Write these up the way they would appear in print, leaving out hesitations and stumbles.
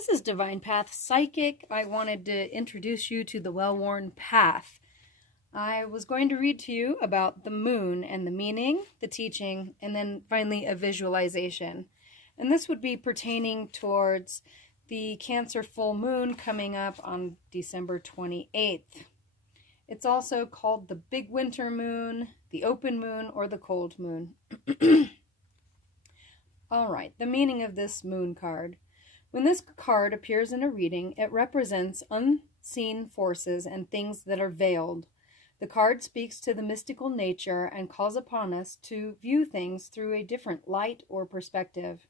This is Divine Path Psychic. I wanted to introduce you to the well-worn path. I was going to read to you about the moon and the meaning, the teaching, and then finally a visualization. And this would be pertaining towards the Cancer full moon coming up on December 28th. It's also called the big winter moon, the open moon, or the cold moon. All right, the meaning of this moon card. When this card appears in a reading, it represents unseen forces and things that are veiled. The card speaks to the mystical nature and calls upon us to view things through a different light or perspective.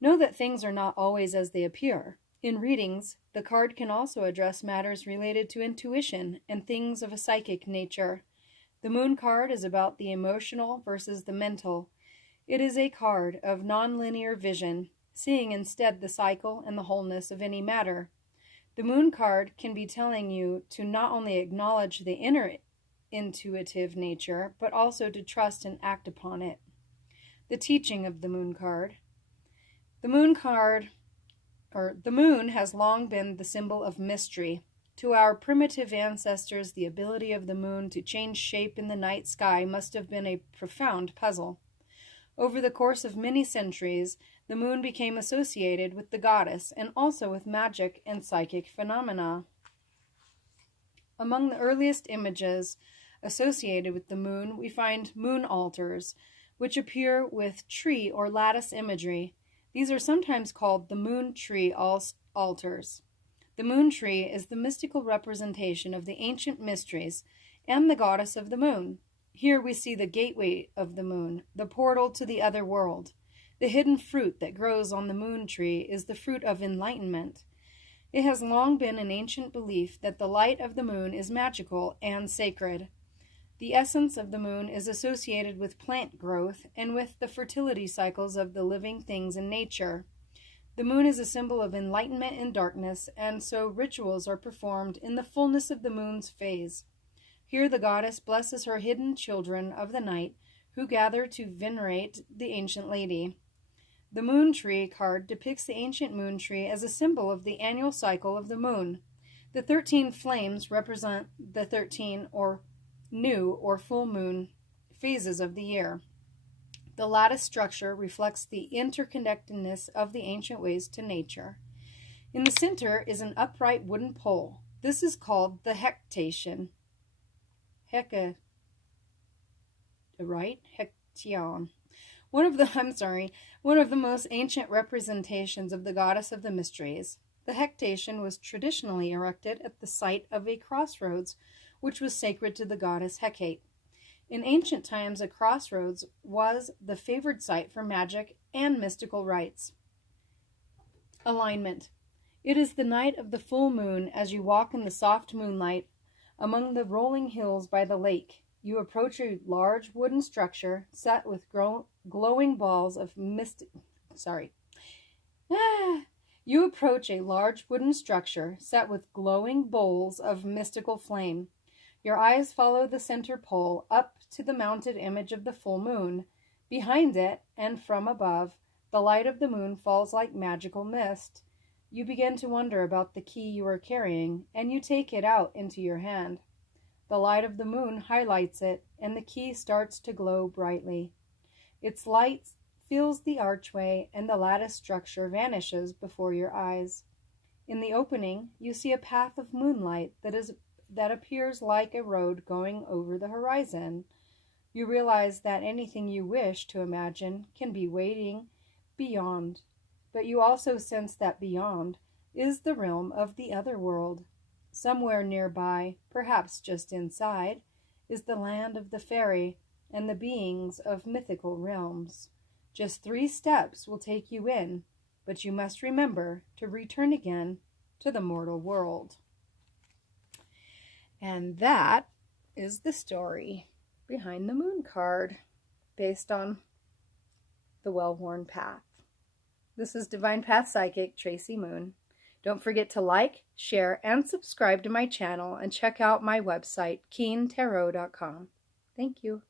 Know that things are not always as they appear. In readings, the card can also address matters related to intuition and things of a psychic nature. The moon card is about the emotional versus the mental. It is a card of nonlinear vision, seeing instead the cycle and the wholeness of any matter. The moon card can be telling you to not only acknowledge the inner intuitive nature, but also to trust and act upon it. The teaching of the moon card. The moon has long been the symbol of mystery. To our primitive ancestors, the ability of the moon to change shape in the night sky must have been a profound puzzle. Over the course of many centuries, the moon became associated with the goddess and also with magic and psychic phenomena. Among the earliest images associated with the moon, we find moon altars, which appear with tree or lattice imagery. These are sometimes called the moon tree altars. The moon tree is the mystical representation of the ancient mysteries and the goddess of the moon. Here we see the gateway of the moon, the portal to the other world. The hidden fruit that grows on the moon tree is the fruit of enlightenment. It has long been an ancient belief that the light of the moon is magical and sacred. The essence of the moon is associated with plant growth and with the fertility cycles of the living things in nature. The moon is a symbol of enlightenment in darkness, and so rituals are performed in the fullness of the moon's phase. Here the goddess blesses her hidden children of the night who gather to venerate the ancient lady. The moon tree card depicts the ancient moon tree as a symbol of the annual cycle of the moon. The 13 flames represent the 13 or new or full moon phases of the year. The lattice structure reflects the interconnectedness of the ancient ways to nature. In the center is an upright wooden pole. This is called the hectation. Hectation. One of the most ancient representations of the goddess of the mysteries. The hectation was traditionally erected at the site of a crossroads, which was sacred to the goddess Hecate. In ancient times, a crossroads was the favored site for magic and mystical rites. Alignment. It is the night of the full moon as you walk in the soft moonlight among the rolling hills by the lake. You approach a large wooden structure set with glowing balls of You approach a large wooden structure set with glowing bowls of mystical flame. Your eyes follow the center pole up to the mounted image of the full moon. Behind it, and from above, the light of the moon falls like magical mist. You begin to wonder about the key you are carrying, and you take it out into your hand. The light of the moon highlights it, and the key starts to glow brightly. Its light fills the archway, and the lattice structure vanishes before your eyes. In the opening, you see a path of moonlight that appears like a road going over the horizon. You realize that anything you wish to imagine can be waiting beyond, but you also sense that beyond is the realm of the other world. Somewhere nearby, perhaps just inside, is the land of the fairy and the beings of mythical realms. Just 3 steps will take you in, but you must remember to return again to the mortal world. And that is the story behind the moon card, based on the well-worn path. This is Divine Path Psychic, Tracy Moon. Don't forget to like, share, and subscribe to my channel, and check out my website, keentarot.com. Thank you.